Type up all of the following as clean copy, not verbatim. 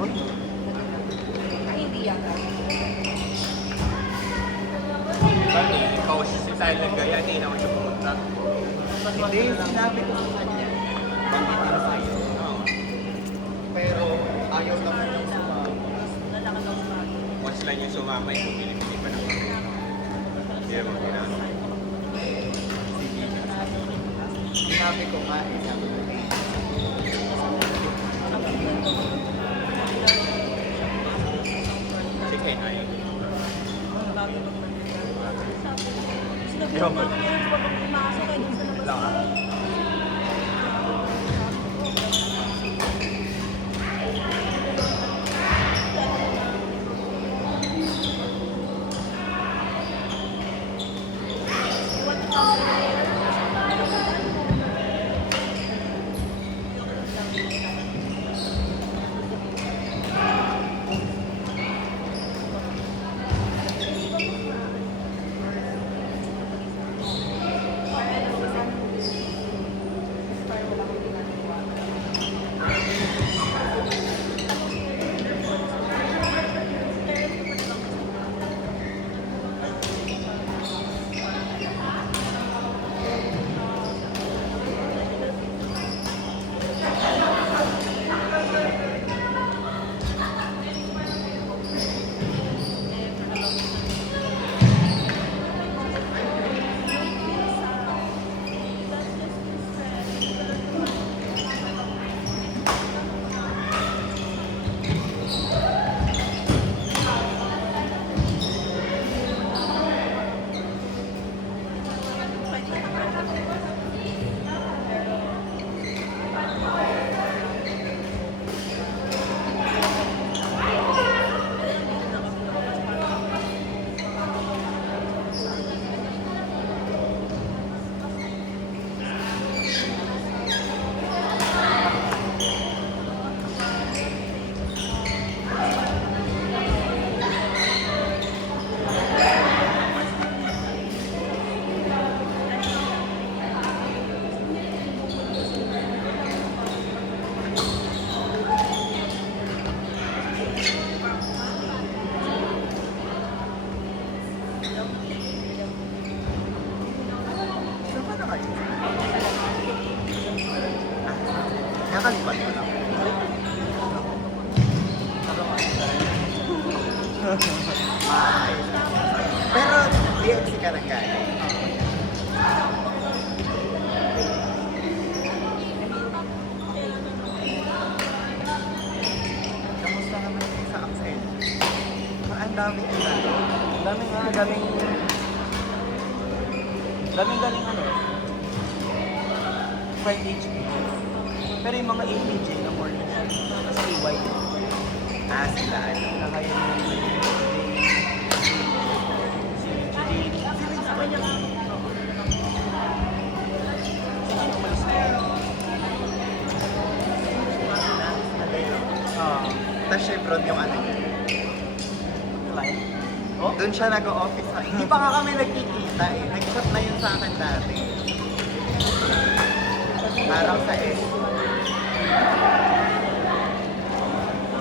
Hindi yata. Bali, ikaw si Silent Gaya, hindi naman siya pumunta. Hindi, sinabi ko sa kanya. Banggitin sa'yo. Pero ayaw naman niyang sumama. Once lang yung sumama, yung pumili-pili pa naman. Hindi naman ginagawa. Sige. Sinabi ko nga, sabi ko, Si Ken, ayaw. Ewan ko. Lang ah. saan ka na kayo? Nakalipat ko lang. Maayos. Pero DMC ka na galing. Kamusta naman kayo sa Axel? Ang dami nila. Daming galing ano. Fried HP. Pero yung mga APJ na morning shift, kasi AY. Sila ano. Nakaya yung si JD. Sama niya nga. Kasi umalis na yun. Tapos Chevron yung ano niya. Client. Oh? Doon siya nag-office. Hindi pa nga kami nagkikita eh. Nag-chat na yun sa akin dati. Parang sa S.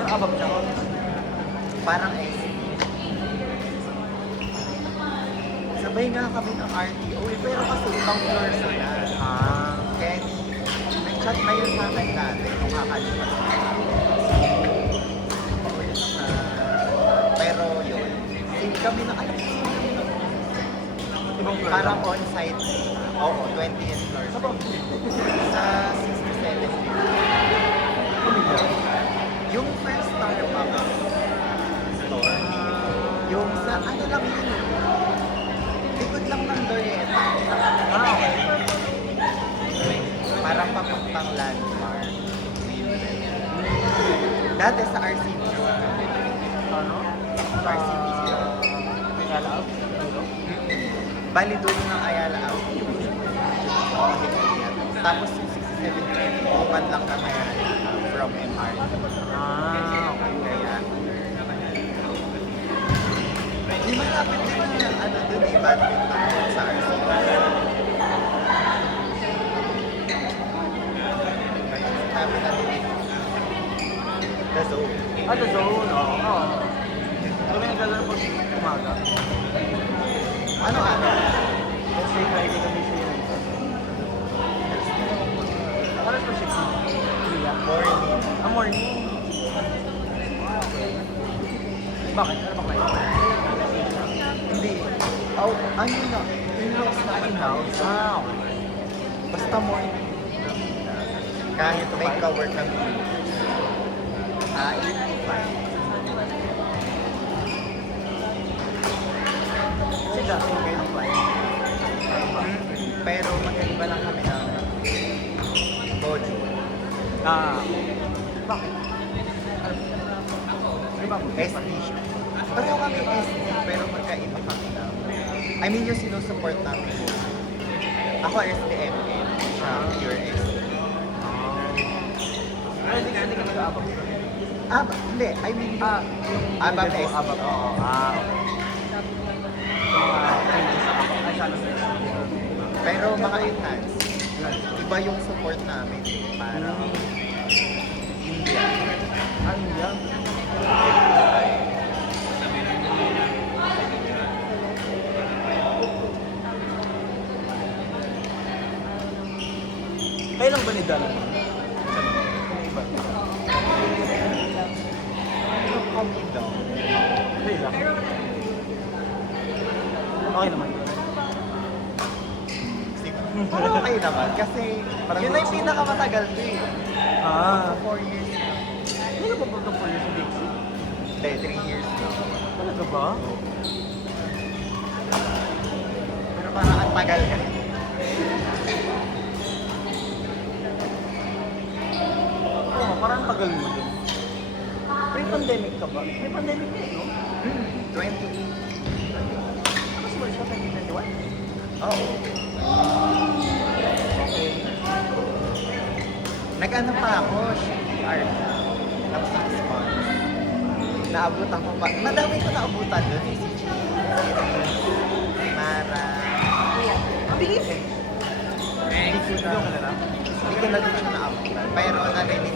Abab siya. Parang S. Sabay nga kami ng RTO eh. Pero kasi ibang floor sila. Kaya nag-chat na yun sa akin dati. Nung kakalipas. Pero yun. Hindi kami nakalipas. Ibang floor Parang lang. on-site. Oo, 20th floor. Sa 67th floor. Yung first Starbucks store, yung sa ano lang yun, likod lang ng Dorieta. Okay. Parang papuntang landmark. Dati sa RCB. Ano? RCB. Ayala Out? Bali doon ng Ayala Out. Tapos yung 67 open lang na from MRT. Okay. Kaya, di malapit din na ano doon eh, badminton sa RCB. Kaya sabi natin, the zone. Ano the zone. Oo. Kami naglalaro po umaga. Ano? Let's say Friday kami sa yun. Alas pa shift mo? Morning. Morning. Bakit? Ano ba kayo? Hindi. Oh, ayun na. In-house na in-house. Okay. Basta morning. Kahit may ka-work kami. 8 to 5. Kasi dati kayo ng client. Pero magkaiba lang kami ng module. Bakit? Ano ba? SD. Pareho kami SD, pero magkaiba kami ng... I mean, yung sinusupport namin. Ako SDMN, siya pure SD. Hindi ka nag-aabang doon. Hindi. I mean, yung ABAP SD. ABAP. Oo. Okay. So, mga changes sa ABAP. Ay, sana sa Pero mga enhance, iba yung support namin. Parang India. Ano yan? Kailan ba ni Dala? Iba. Kami daw. Kailan? Okay naman yun. Parang okay naman kasi Parang yun na yung pinakamatagal ko eh. Ah. 4 years na. Hindi ka pa ba ito 4 years sa Dixie? Hindi, 3 years na. Talaga ba? Pero parang ang tagal ka. Oo, parang tagal mo din. Pre-pandemic ka ba? May pandemic ka eh, no? 20. Tapos mo siya 2021? Oo. Okay. Nag-ano pa ako, CPR ng 6 months. Naabutan ko pa. Madami ko naabutan doon eh. Si Mara. Ang bilis. Hindi ko na din siya naabutan. Pero narinig